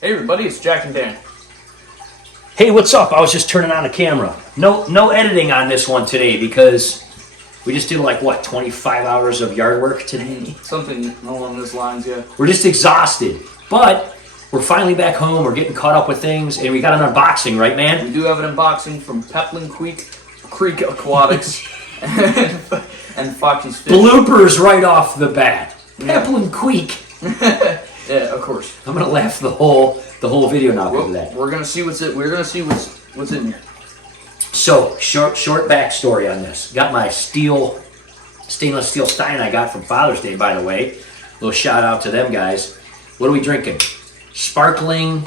Hey everybody, it's Jack and Dan. Hey, what's up? I was just turning on the camera. No editing on this one today because we just did like, what, 25 hours of yard work today? Something along those lines, yeah. We're just exhausted, but we're finally back home. We're getting caught up with things, and we got an unboxing, right, man? We do have an unboxing from Peplin Creek Aquatics and Foxie's Fish. Bloopers right off the bat. Yeah. Peplin Creek. Yeah, of course. I'm gonna laugh the whole video now because of that. We're gonna see what's in here. So short backstory on this. Got my stainless steel stein I got from Father's Day, by the way. Little shout out to them guys. What are we drinking? Sparkling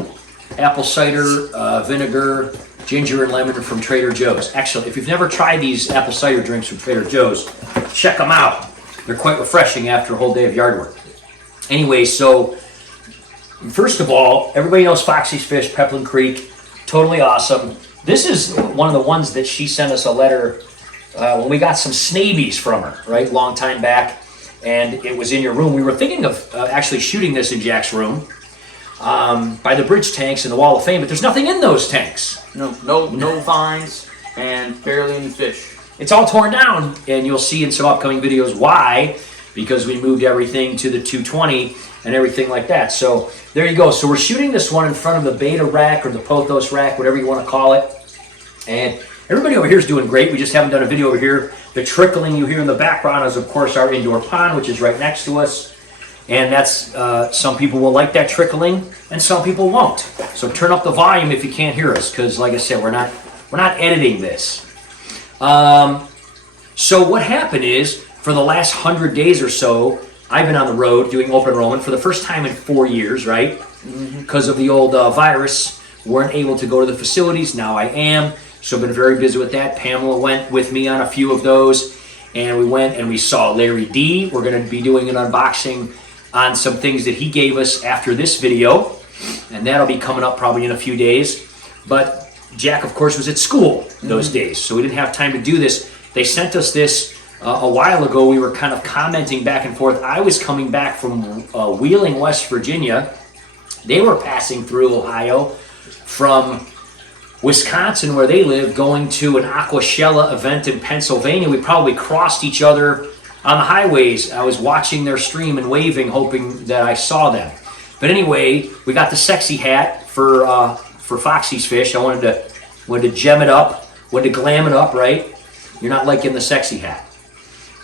apple cider vinegar, ginger and lemon from Trader Joe's. Actually, if you've never tried these apple cider drinks from Trader Joe's, check them out. They're quite refreshing after a whole day of yard work. Anyway, so first of all, everybody knows Foxie's Fish, Peplin Creek, totally awesome. This is one of the ones that she sent us a letter when we got some snabies from her, right, long time back, and it was in your room. We were thinking of actually shooting this in Jack's room by the bridge tanks in the Wall of Fame, but there's nothing in those tanks. No vines and barely any fish. It's all torn down, and you'll see in some upcoming videos why, because we moved everything to the 220 and everything like that. So there you go. So we're shooting this one in front of the beta rack or the pothos rack, whatever you want to call it. And everybody over here is doing great. We just haven't done a video over here. The trickling you hear in the background is, of course, our indoor pond, which is right next to us. And that's, some people will like that trickling and some people won't. So turn up the volume if you can't hear us, because like I said, we're not editing this. So what happened is, for the last 100 days or so, I've been on the road doing open enrollment for the first time in 4 years, right? Because of the old virus, weren't able to go to the facilities. Now I am, so I've been very busy with that. Pamela went with me on a few of those, and we went and we saw Larry D. We're going to be doing an unboxing on some things that he gave us after this video, and that'll be coming up probably in a few days. But Jack, of course, was at school those days, so we didn't have time to do this. They sent us this a while ago. We were kind of commenting back and forth. I was coming back from Wheeling, West Virginia. They were passing through Ohio from Wisconsin, where they live, going to an Aquashella event in Pennsylvania. We probably crossed each other on the highways. I was watching their stream and waving, hoping that I saw them. But anyway, we got the sexy hat for Foxie's Fish. I wanted to gem it up, wanted to glam it up, right? You're not liking the sexy hat.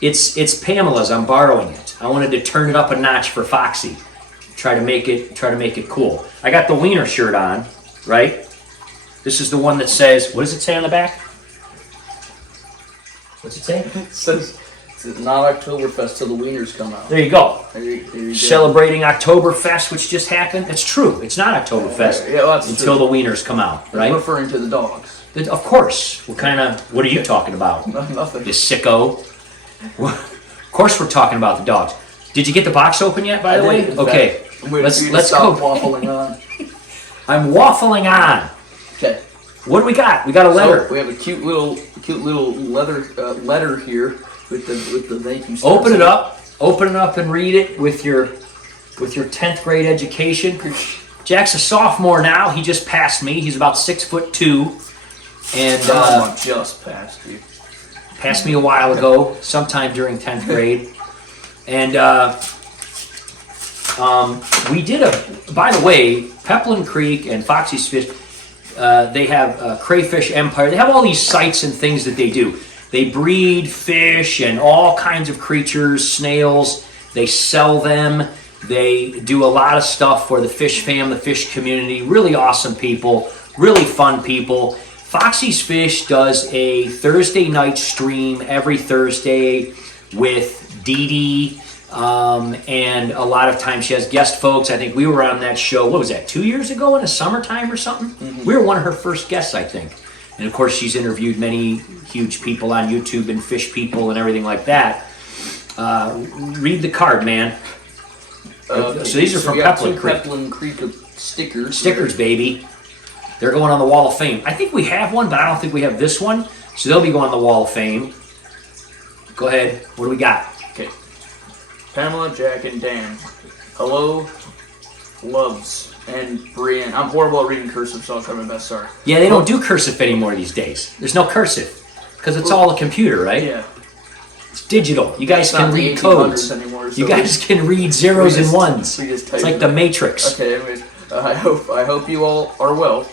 It's Pamela's. I'm borrowing it. I wanted to turn it up a notch for Foxy. Try to make it cool. I got the wiener shirt on, right? This is the one that says, what does it say on the back? What's it say? It says it's not Oktoberfest till the wieners come out. There you go. There you Celebrating Oktoberfest, which just happened. It's true. It's not Oktoberfest until the wieners come out, right? I'm referring to the dogs. Of course. What are you talking about? Nothing. You sicko. Of course we're talking about the dogs. Did you get the box open yet, by the way? Okay. Let's go. Waffling on. I'm waffling on. Okay. What do we got? We got a letter. So we have a cute little letter here with the thank you. Open it up and read it with your 10th grade education. Jack's a sophomore now. He just passed me. He's about 6'2", and just passed you. Passed me a while ago, sometime during 10th grade. And we did by the way, Peplin Creek and Foxie's Fish, they have Crayfish Empire. They have all these sites and things that they do. They breed fish and all kinds of creatures, snails. They sell them. They do a lot of stuff for the fish fam, the fish community. Really awesome people, really fun people. Foxie's Fish does a Thursday night stream every Thursday with Dee Dee, and a lot of times she has guest folks. I think we were on that show, what was that, 2 years ago in the summertime or something? We were one of her first guests, I think. And of course, she's interviewed many huge people on YouTube and fish people and everything like that. Read the card, man. So these are from Peplin Creek. Peplin Creek stickers. Stickers, baby. They're going on the Wall of Fame. I think we have one, but I don't think we have this one. So they'll be going on the Wall of Fame. Go ahead. What do we got? Okay. Pamela, Jack, and Dan. Hello, loves. and Brienne. I'm horrible at reading cursive, so I'll try my best. Sorry. Yeah, they don't do cursive anymore these days. There's no cursive because it's all a computer, right? Yeah. It's digital. You guys can read codes. Anymore, so you guys can read zeros and ones. It's like the Matrix. Okay, anyways, I hope you all are well.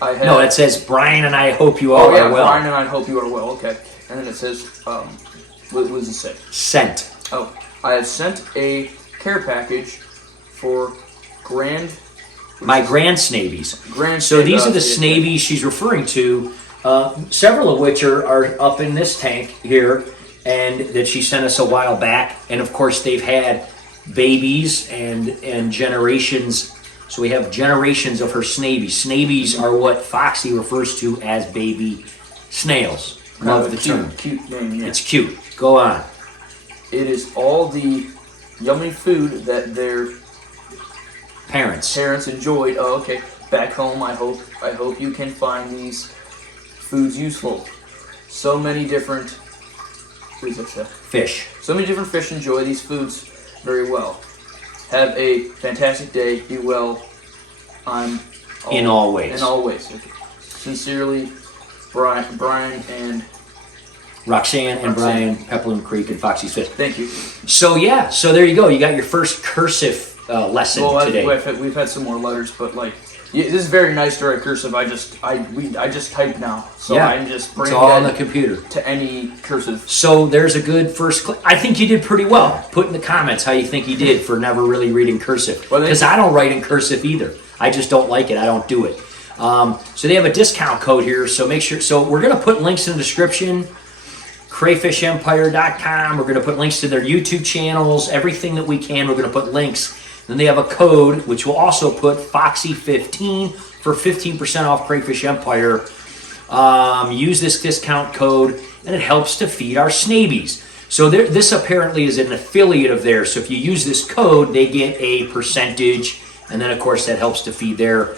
No, it says Brian and I hope you all are well. Brian and I hope you are well. Okay, and then it says, what does it say? Sent. Oh, I have sent a care package for my grand snabies. So these are the snabies she's referring to. Several of which are up in this tank here, and that she sent us a while back. And of course, they've had babies and generations. So we have generations of her snabies. Snabies are what Foxy refers to as baby snails. Love the term. Cute name. Yeah. It's cute. Go on. It is all the yummy food that their parents enjoyed. Oh, okay. Back home, I hope you can find these foods useful. So many different fish. So many different fish enjoy these foods very well. Have a fantastic day. Be well. In all ways. In all ways. Okay. Sincerely, Brian and Roxanne and Brian, Peplin Creek and Foxy's Fish. Thank you. So yeah, so there you go. You got your first cursive lesson today. We've had some more letters, but this is very nice to write cursive. I just type now, so I'm just bringing it's all on the computer to any cursive. So there's a good first. I think you did pretty well. Put in the comments how you think you did for never really reading cursive, because I don't write in cursive either. I just don't like it. I don't do it. So they have a discount code here, so make sure. So we're gonna put links in the description. crayfishempire.com. We're going to put links to their YouTube channels, everything that we can. We're going to put links. Then they have a code, which we'll also put Foxy15 for 15% off Crayfish Empire. Use this discount code, and it helps to feed our snabies. So this apparently is an affiliate of theirs. So if you use this code, they get a percentage, and then, of course, that helps to feed their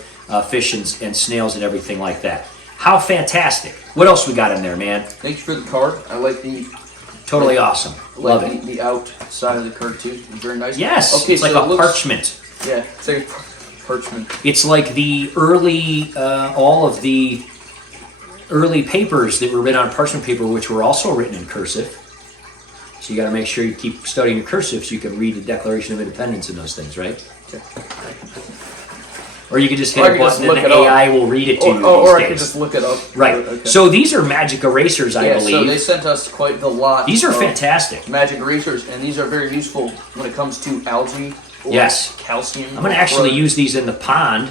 fish and snails and everything like that. How fantastic. What else we got in there, man? Thank you for the card. I like the... Totally awesome. Love it. The outside of the card, too. It's very nice. Yes. Okay, it's like a parchment. Yeah, it's like a parchment. It's like the early, all of the early papers that were written on parchment paper, which were also written in cursive. So you got to make sure you keep studying your cursive so you can read the Declaration of Independence and those things, right? Okay. Or you can just hit a button and the AI will read it to you. Or I can just look it up. Right. Okay. So these are magic erasers, I believe. So they sent us quite the lot. These are fantastic. Magic erasers, and these are very useful when it comes to algae or calcium. I'm going to actually use these in the pond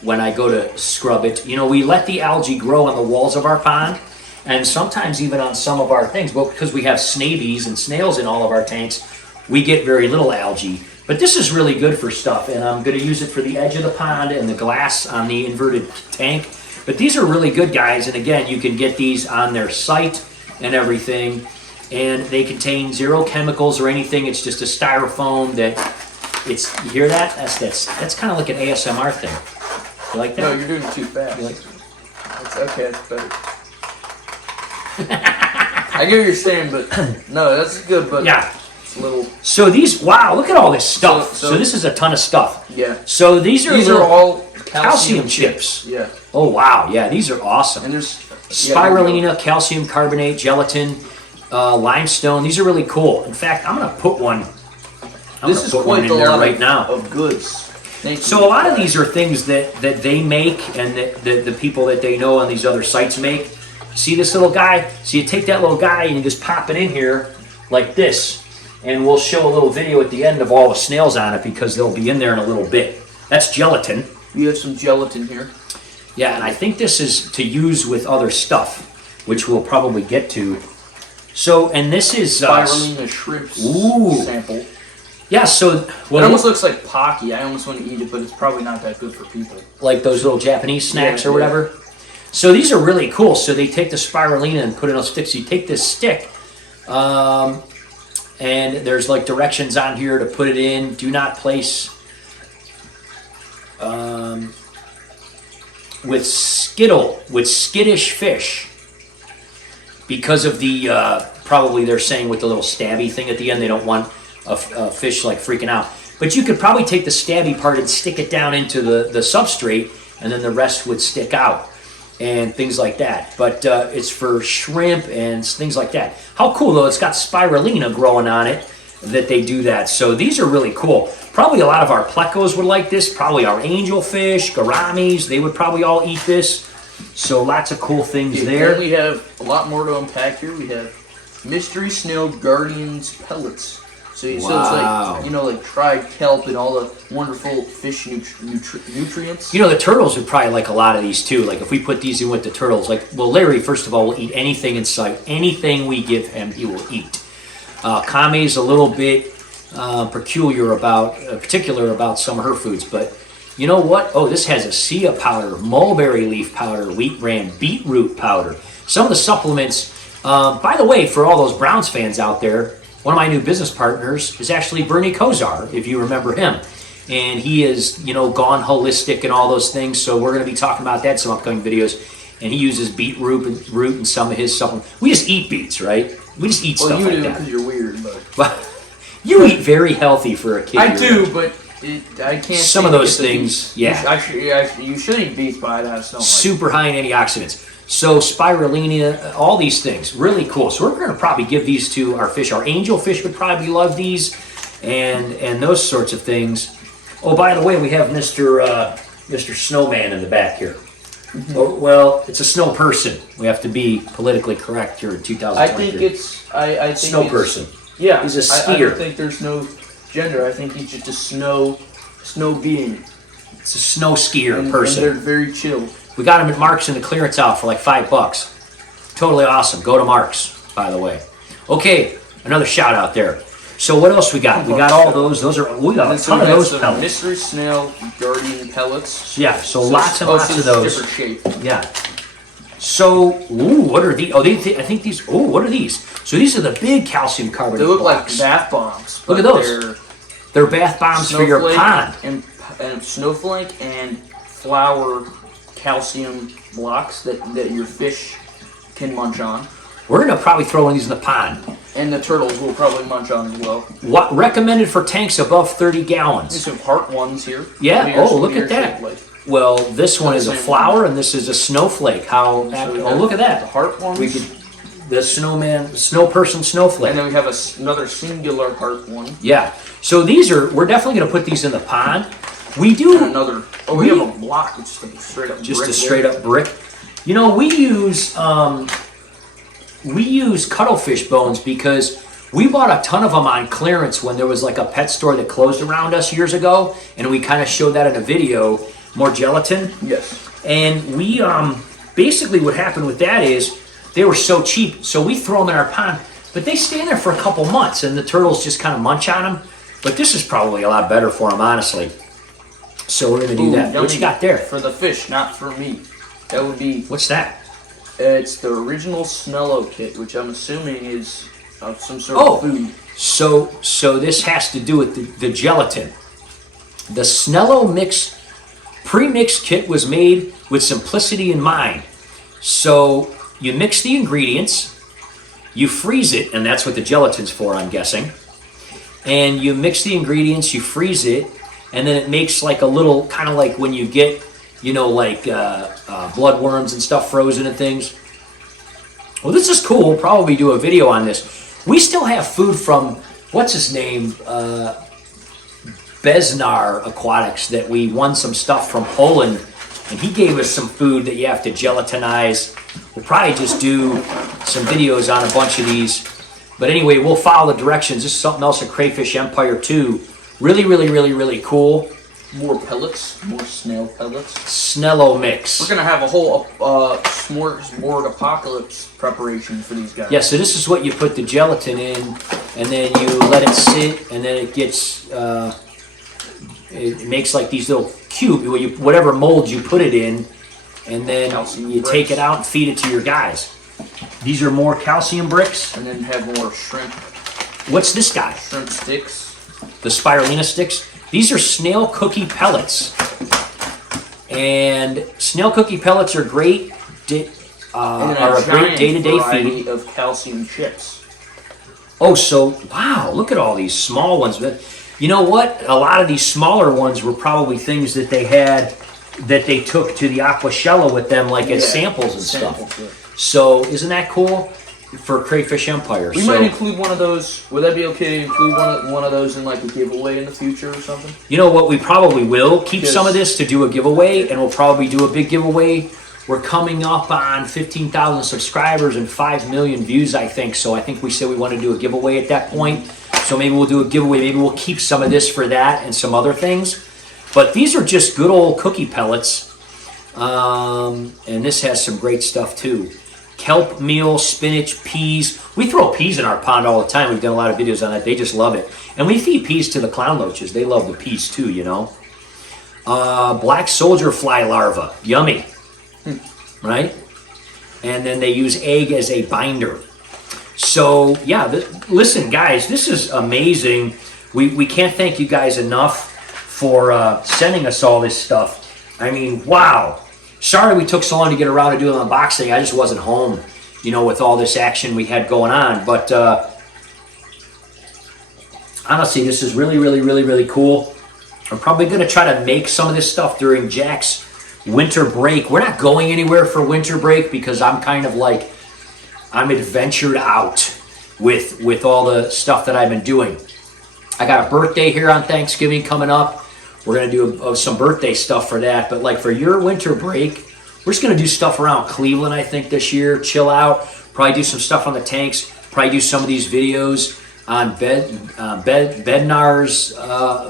when I go to scrub it. You know, we let the algae grow on the walls of our pond, and sometimes even on some of our things. But because we have snabies and snails in all of our tanks, we get very little algae. But this is really good for stuff, and I'm going to use it for the edge of the pond and the glass on the inverted tank. But these are really good, guys, and again, you can get these on their site and everything, and they contain 0 chemicals or anything. It's just a styrofoam that it's. You hear that? That's kind of like an ASMR thing. You like that? No, you're doing it too fast. That's okay. That's better. I get what you're saying, but no, that's good. But yeah. Little. So these, wow, look at all this stuff. So this is a ton of stuff. Yeah. So these are all calcium chips. Yeah. Oh wow, yeah, these are awesome. And there's spirulina, calcium carbonate, gelatin, limestone. These are really cool. In fact, I'm gonna put one. This is quite in there right now of goods. So a lot of these are things that they make and that the people that they know on these other sites make. See this little guy? So you take that little guy and you just pop it in here like this. And we'll show a little video at the end of all the snails on it because they'll be in there in a little bit. That's gelatin. You have some gelatin here. Yeah, and I think this is to use with other stuff, which we'll probably get to. So, and this is... spirulina shrimp sample. Yeah, so... Well, it almost looks like Pocky. I almost want to eat it, but it's probably not that good for people. Like those little Japanese snacks or whatever. So these are really cool. So they take the spirulina and put it on a stick. So you take this stick... and there's like directions on here to put it in. Do not place with skittish fish because of the probably they're saying with the little stabby thing at the end. They don't want a fish like freaking out. But you could probably take the stabby part and stick it down into the substrate, and then the rest would stick out and things like that. But it's for shrimp and things like that. How cool, though, it's got spirulina growing on it that they do that. So these are really cool. Probably a lot of our plecos would like this. Probably our angelfish, gouramis, they would probably all eat this. So lots of cool things there. And we have a lot more to unpack here. We have Mystery Snail Guardians pellets. So it's like, you know, like dried kelp and all the wonderful fish nutrients. You know, the turtles would probably like a lot of these too. Like if we put these in with the turtles, like, well, Larry, first of all, will eat anything in sight. Anything we give him, he will eat. Kami's a little bit particular about some of her foods, but you know what? Oh, this has aceia powder, mulberry leaf powder, wheat bran, beetroot powder. Some of the supplements, by the way, for all those Browns fans out there, one of my new business partners is actually Bernie Kosar, if you remember him. And he is, you know, gone holistic and all those things, so we're going to be talking about that in some upcoming videos. And he uses beetroot and some of his supplements. We just eat beets, right? We just eat stuff like that. Well, you do because you're weird, but... You eat very healthy for a kid. I do, but I can't... Some of those things, yeah. You should eat beets, but I just don't like super high in antioxidants. So spirulina, all these things, really cool. So we're going to probably give these to our fish. Our angelfish would probably love these, and those sorts of things. Oh, by the way, we have Mr. Snowman in the back here. Mm-hmm. Oh, well, it's a snow person. We have to be politically correct here in 2023. I think it's snow person. Yeah, he's a skier. I don't think there's no gender. I think he's just a snow being. It's a snow skier person. And they're very chill. We got him at Mark's in the clearance out for like $5. Totally awesome. Go to Mark's, by the way. Okay, another shout out there. So what else we got? We got all those. We got a ton of those pellets. Mystery Snail Guardian pellets. Yeah, so lots and lots of those. Different shape. Yeah. So, what are these? Oh, I think these. Oh, what are these? So these are the big calcium carbonate They look blocks. like bath bombs. Look at those. They're bath bombs for your pond. And snowflake and flour calcium blocks that your fish can munch on. We're going to probably throw one of these in the pond. And the turtles will probably munch on as well. What recommended for tanks above 30 gallons? There's some heart ones here. Yeah. Oh, look at that. Well, this one is a flower, and this is a snowflake. Oh, look at that. The heart ones. The snow person snowflake. And then we have another singular heart one. Yeah. So we're definitely going to put these in the pond. We do. And another. Oh, we have a block. It's just a straight up brick. Just a straight up brick. You know, we use cuttlefish bones because we bought a ton of them on clearance when there was like a pet store that closed around us years ago, and we kind of showed that in a video. More gelatin. Yes. And we basically what happened with that is they were so cheap, so we throw them in our pond, but they stay in there for a couple months, and the turtles just kind of munch on them. But this is probably a lot better for them, honestly. So we're gonna do that. What you got there? For the fish, not for me. That would be. What's that? It's the original Snello kit, which I'm assuming is some sort of food. So this has to do with the gelatin. The Snello mix. Pre-mixed kit was made with simplicity in mind. So you mix the ingredients, you freeze it, and that's what the gelatin's for, I'm guessing. And you mix the ingredients, you freeze it, and then it makes like a little, kind of like when you get, you know, like bloodworms and stuff frozen and things. Well, this is cool. We'll probably do a video on this. We still have food from, what's his name? Besnar Aquatics, that we won some stuff from Poland, and he gave us some food that you have to gelatinize. We'll probably just do some videos on a bunch of these. But anyway, we'll follow the directions. This is something else at Crayfish Empire too. Really, really, really, really cool. More pellets, more snail pellets. Snello mix. We're going to have a whole smorgasbord apocalypse preparation for these guys. Yeah, so this is what you put the gelatin in, and then you let it sit, and then it gets... it makes like these little cube, whatever mold you put it in, and then you take it out and feed it to your guys. These are more calcium bricks. And then have more shrimp. What's this guy? Shrimp sticks. The spirulina sticks. These are snail cookie pellets. And snail cookie pellets are great. Are a great day-to-day feed of calcium chips. Oh, so wow! Look at all these small ones. You know what? A lot of these smaller ones were probably things that they had that they took to the Aquashella with them, like as samples and stuff. Yeah. So isn't that cool for Crayfish Empire? We might include one of those. Would that be okay to include one of those in like a giveaway in the future or something? You know what? We probably will keep some of this to do a giveaway, and we'll probably do a big giveaway. We're coming up on 15,000 subscribers and 5 million views, I think. So I think we said we want to do a giveaway at that point. So maybe we'll do a giveaway. Maybe we'll keep some of this for that and some other things. But these are just good old cookie pellets. And this has some great stuff too. Kelp meal, spinach, peas. We throw peas in our pond all the time. We've done a lot of videos on that. They just love it. And we feed peas to the clown loaches. They love the peas too, you know. Black soldier fly larva. Yummy. Right? And then they use egg as a binder. So, yeah, listen, guys, this is amazing. We can't thank you guys enough for sending us all this stuff. I mean, wow. Sorry we took so long to get around to doing an unboxing. I just wasn't home, you know, with all this action we had going on. But honestly, this is really, really, really, really cool. I'm probably going to try to make some of this stuff during Jack's winter break. We're not going anywhere for winter break because I'm kind of like, I'm adventured out with all the stuff that I've been doing. I got a birthday here on Thanksgiving coming up. We're going to do some birthday stuff for that. But like for your winter break, we're just going to do stuff around Cleveland, I think, this year. Chill out. Probably do some stuff on the tanks. Probably do some of these videos on Bednar's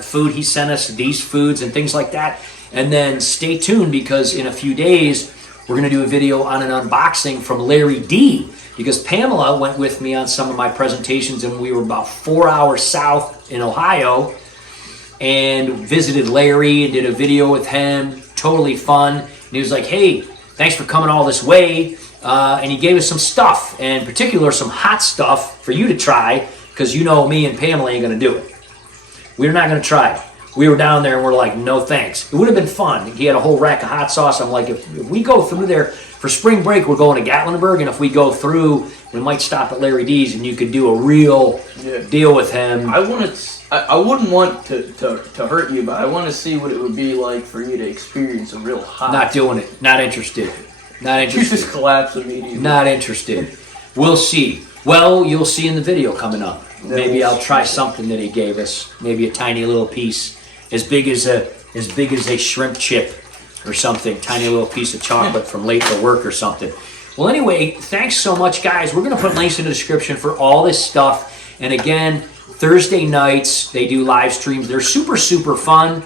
food. He sent us these foods and things like that. And then stay tuned because in a few days, we're going to do a video on an unboxing from Larry D. Because Pamela went with me on some of my presentations and we were about 4 hours south in Ohio and visited Larry and did a video with him. Totally fun. And he was like, hey, thanks for coming all this way. And he gave us some stuff, and in particular some hot stuff for you to try because you know me and Pamela ain't going to do it. We're not going to try it. We were down there and we're like, no thanks. It would have been fun. He had a whole rack of hot sauce. I'm like, if we go through there for spring break, we're going to Gatlinburg, and if we go through, we might stop at Larry D's and you could do a real deal with him. I wouldn't want to hurt you, but I want to see what it would be like for you to experience a real hot. Not doing it. Not interested. Not interested. You just collapse immediately. Not interested. We'll see. Well, you'll see in the video coming up. Maybe I'll try something that he gave us. Maybe a tiny little piece, as big as a shrimp chip or something. Tiny little piece of chocolate from late for work or something. Well, anyway, thanks so much, guys. We're going to put links in the description for all this stuff. And again, Thursday nights, they do live streams. They're super, super fun.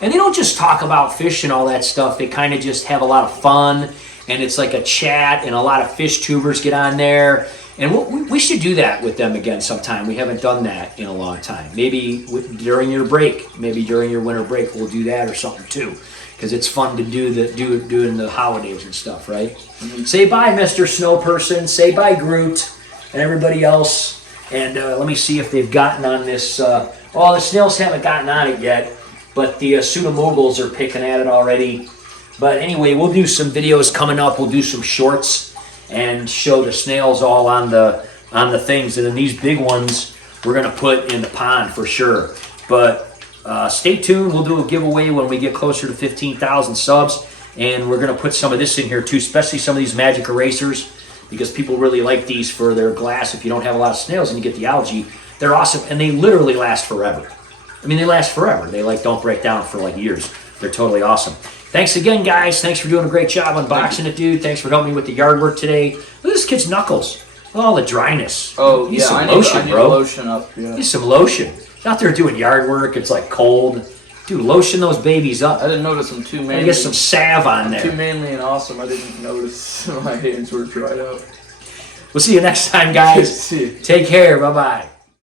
And they don't just talk about fish and all that stuff. They kind of just have a lot of fun. And it's like a chat, and a lot of fish tubers get on there. And we should do that with them again sometime. We haven't done that in a long time. Maybe during your break, maybe during your winter break, we'll do that or something too. Because it's fun to do in the holidays and stuff, right? Mm-hmm. Say bye, Mr. Snow Person. Say bye, Groot, and everybody else. And let me see if they've gotten on this. The snails haven't gotten on it yet, but the pseudomoguls are picking at it already. But anyway, we'll do some videos coming up. We'll do some shorts and show the snails all on the things. And then these big ones we're going to put in the pond for sure. But stay tuned. We'll do a giveaway when we get closer to 15,000 subs. And we're going to put some of this in here too, especially some of these magic erasers, because people really like these for their glass. If you don't have a lot of snails and you get the algae, they're awesome. And they literally last forever. I mean, they last forever. They don't break down for like years. They're totally awesome. Thanks again, guys. Thanks for doing a great job unboxing it, dude. Thanks for helping me with the yard work today. Look at this kid's knuckles. All the dryness. Oh, Need yeah, some I lotion, need bro. lotion up. Yeah. Need some lotion. He's out there doing yard work. It's like cold. Dude, lotion those babies up. I didn't notice them too manly. Get some salve on there. Too manly and awesome. I didn't notice my hands were dried out. We'll see you next time, guys. See you. Take care. Bye-bye.